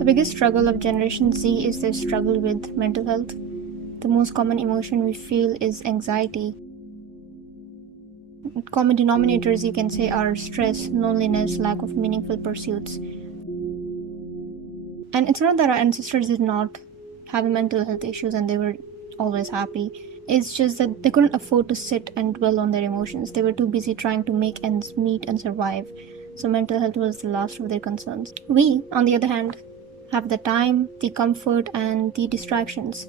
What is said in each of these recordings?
The biggest struggle of Generation Z is their struggle with mental health. The most common emotion we feel is anxiety. Common denominators, you can say, are stress, loneliness, lack of meaningful pursuits. And it's not that our ancestors did not have mental health issues and they were always happy. It's just that they couldn't afford to sit and dwell on their emotions. They were too busy trying to make ends meet and survive. So mental health was the last of their concerns. We, on the other hand, have the time, the comfort, and the distractions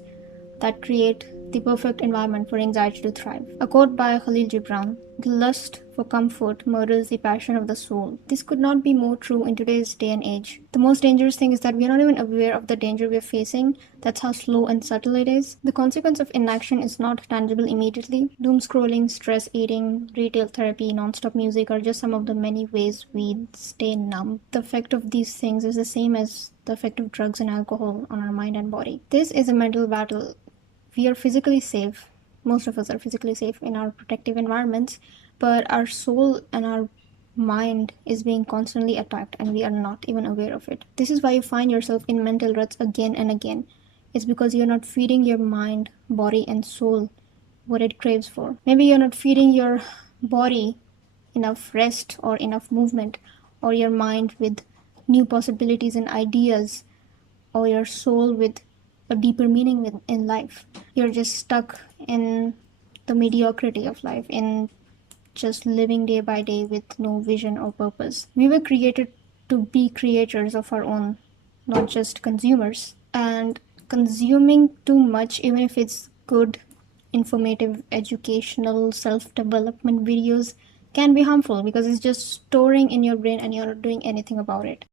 that create the perfect environment for anxiety to thrive. A quote by Khalil Gibran: "The lust for comfort murders the passion of the soul." This could not be more true in today's day and age. The most dangerous thing is that we are not even aware of the danger we are facing. That's how slow and subtle it is. The consequence of inaction is not tangible immediately. Doom scrolling, stress eating, retail therapy, non-stop music are just some of the many ways we stay numb. The effect of these things is the same as the effect of drugs and alcohol on our mind and body. This is a mental battle. We are physically safe. Most of us are physically safe in our protective environments, but our soul and our mind is being constantly attacked and we are not even aware of it. This is why you find yourself in mental ruts again and again. It's because you're not feeding your mind, body, and soul what it craves for. Maybe you're not feeding your body enough rest or enough movement, or your mind with new possibilities and ideas, or your soul with a deeper meaning in life. You're just stuck in the mediocrity of life, in just living day by day with no vision or purpose. We were created to be creators of our own, not just consumers. And consuming too much, even if it's good, informative, educational, self-development videos, can be harmful because it's just storing in your brain and you're not doing anything about it.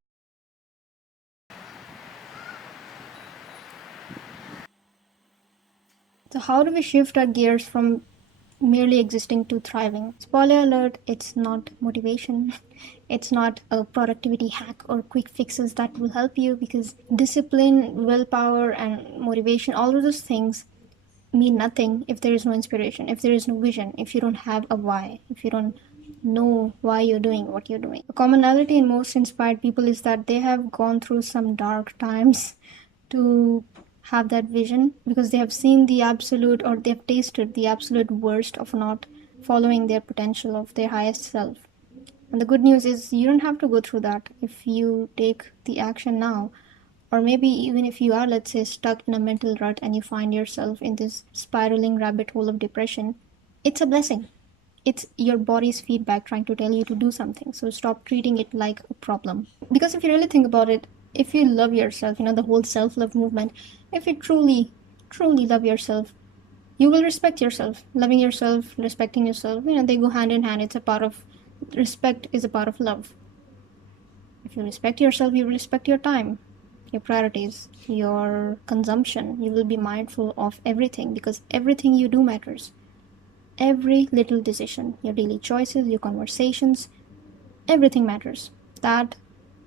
So how do we shift our gears from merely existing to thriving? Spoiler alert, it's not motivation. It's not a productivity hack or quick fixes that will help you, because discipline, willpower, and motivation, all of those things mean nothing if there is no inspiration, if there is no vision, if you don't have a why, if you don't know why you're doing what you're doing. A commonality in most inspired people is that they have gone through some dark times to have that vision, because they have seen the absolute, or they have tasted the absolute worst of not following their potential of their highest self. And the good news is you don't have to go through that if you take the action now. Or maybe even if you are, let's say, stuck in a mental rut and you find yourself in this spiraling rabbit hole of depression, it's a blessing. It's your body's feedback trying to tell you to do something. So stop treating it like a problem. Because if you really think about it, if you love yourself, the whole self-love movement, if you truly, truly love yourself, you will respect yourself. Loving yourself, respecting yourself, they go hand in hand. It's a part of, respect is a part of love. If you respect yourself, you will respect your time, your priorities, your consumption. You will be mindful of everything, because everything you do matters. Every little decision, your daily choices, your conversations, everything matters. That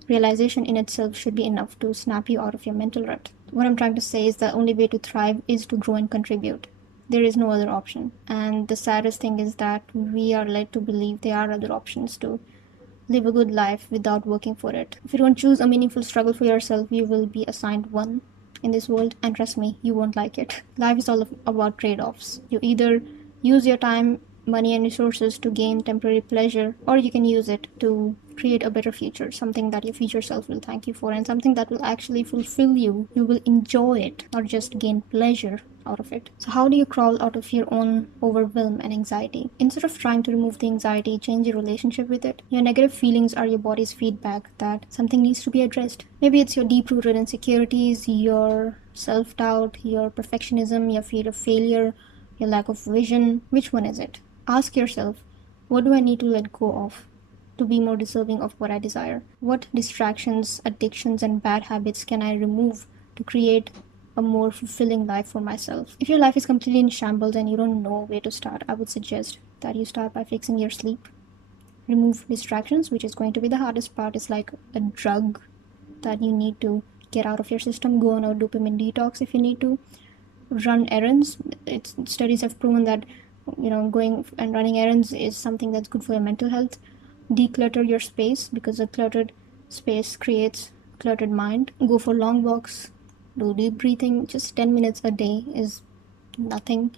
realization in itself should be enough to snap you out of your mental rut. What I'm trying to say is the only way to thrive is to grow and contribute. There is no other option. And the saddest thing is that we are led to believe there are other options to live a good life without working for it. If you don't choose a meaningful struggle for yourself, you will be assigned one in this world, and trust me, you won't like it. Life is all about trade-offs. You either use your time, money, and resources to gain temporary pleasure, or you can use it to create a better future, something that your future self will thank you for, and something that will actually fulfill you. You will enjoy it, not just gain pleasure out of it. So how do you crawl out of your own overwhelm and anxiety? Instead of trying to remove the anxiety, change your relationship with it. Your negative feelings are your body's feedback that something needs to be addressed. Maybe it's your deep-rooted insecurities, your self-doubt, your perfectionism, your fear of failure, your lack of vision. Which one is it? Ask yourself, what do I need to let go of to be more deserving of what I desire? What distractions, addictions, and bad habits can I remove to create a more fulfilling life for myself? If your life is completely in shambles and you don't know where to start, I would suggest that you start by fixing your sleep. Remove distractions, which is going to be the hardest part. It's like a drug that you need to get out of your system. Go on a dopamine detox if you need to. Run errands. Studies have proven that going and running errands is something that's good for your mental health. Declutter your space, because a cluttered space creates cluttered mind. Go for long walks, do deep breathing. Just 10 minutes a day is nothing.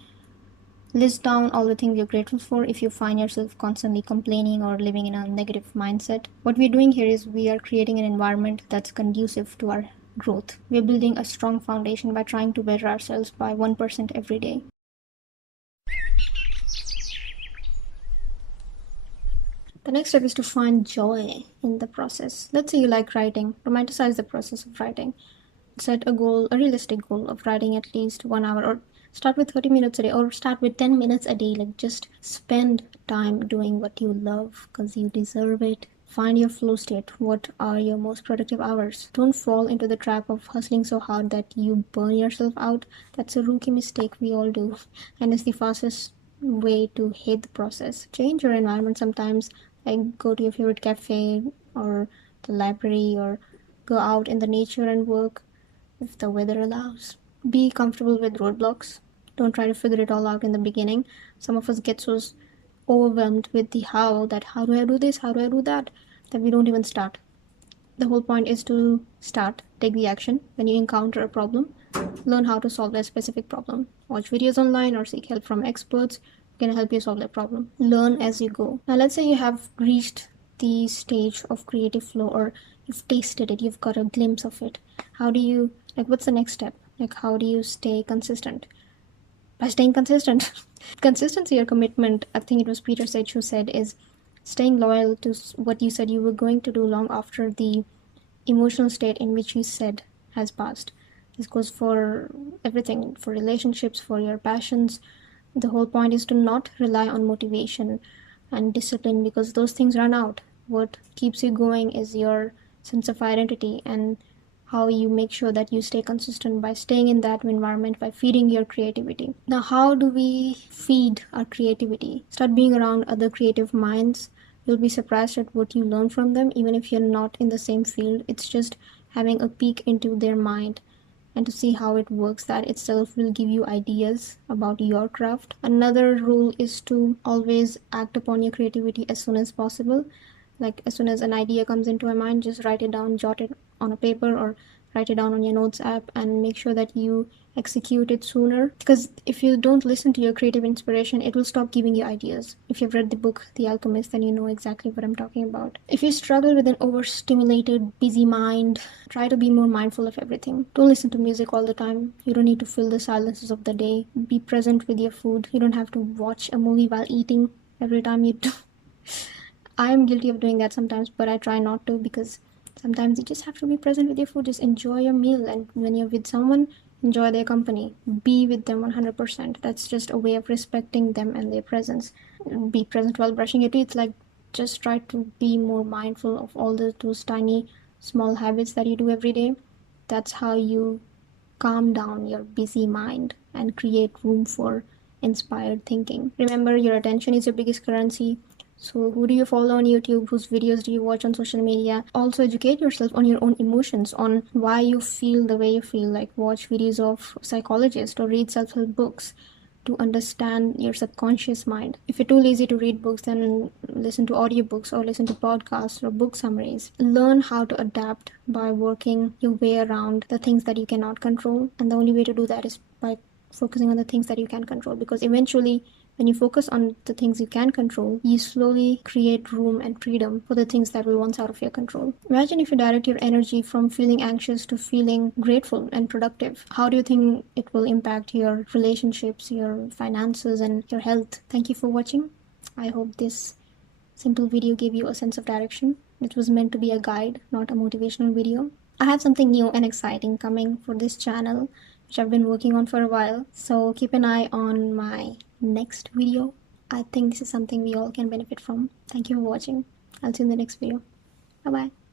List down all the things you're grateful for if you find yourself constantly complaining or living in a negative mindset. What we're doing here is we are creating an environment that's conducive to our growth. We're building a strong foundation by trying to better ourselves by 1% every day. The next step is to find joy in the process. Let's say you like writing, romanticize the process of writing. Set a goal, a realistic goal of writing at least 1 hour, or start with 30 minutes a day, or start with 10 minutes a day. Like, just spend time doing what you love because you deserve it. Find your flow state. What are your most productive hours? Don't fall into the trap of hustling so hard that you burn yourself out. That's a rookie mistake we all do, and it's the fastest way to hate the process. Change your environment sometimes, like go to your favorite cafe or the library, or go out in the nature and work if the weather allows. Be comfortable with roadblocks. Don't try to figure it all out in the beginning. Some of us get so overwhelmed with the how do I do this, how do I do that we don't even start. The whole point is to start, take the action. When you encounter a problem, learn how to solve a specific problem. Watch videos online or seek help from experts who can help you solve that problem. Learn as you go. Now, let's say you have reached the stage of creative flow, or you've tasted it, you've got a glimpse of it. How do you, what's the next step? How do you stay consistent? By staying consistent. Consistency or commitment, I think it was Peter Sage who said, is staying loyal to what you said you were going to do long after the emotional state in which you said has passed. This goes for everything, for relationships, for your passions. The whole point is to not rely on motivation and discipline, because those things run out. What keeps you going is your sense of identity, and how you make sure that you stay consistent by staying in that environment, by feeding your creativity. Now, how do we feed our creativity? Start being around other creative minds. You'll be surprised at what you learn from them, even if you're not in the same field. It's just having a peek into their mind and to see how it works. That itself will give you ideas about your craft. Another rule is to always act upon your creativity as soon as possible. Like, as soon as an idea comes into your mind, just write it down, jot it on a paper, or write it down on your notes app, and make sure that you execute it sooner. Because if you don't listen to your creative inspiration, it will stop giving you ideas. If you've read the book The Alchemist, then you know exactly what I'm talking about. If you struggle with an overstimulated, busy mind, try to be more mindful of everything. Don't listen to music all the time. You don't need to fill the silences of the day. Be present with your food. You don't have to watch a movie while eating every time you do. I am guilty of doing that sometimes, but I try not to, because sometimes you just have to be present with your food. Just enjoy your meal, and when you're with someone, enjoy their company. Be with them 100%. That's just a way of respecting them and their presence. Be present while brushing your teeth. Like, just try to be more mindful of all those tiny, small habits that you do every day. That's how you calm down your busy mind and create room for inspired thinking. Remember, your attention is your biggest currency. So who do you follow on YouTube? Whose videos do you watch on social media? Also, educate yourself on your own emotions, on why you feel the way you feel. Like, watch videos of psychologists or read self-help books to understand your subconscious mind. If you're too lazy to read books, then listen to audiobooks or listen to podcasts or book summaries. Learn how to adapt by working your way around the things that you cannot control. And the only way to do that is by focusing on the things that you can control, because eventually, when you focus on the things you can control, you slowly create room and freedom for the things that were once out of your control. Imagine if you direct your energy from feeling anxious to feeling grateful and productive. How do you think it will impact your relationships, your finances, and your health? Thank you for watching. I hope this simple video gave you a sense of direction. It was meant to be a guide, not a motivational video. I have something new and exciting coming for this channel, which I've been working on for a while. So keep an eye on my next video. I think this is something we all can benefit from. Thank you for watching. I'll see you in the next video. Bye bye.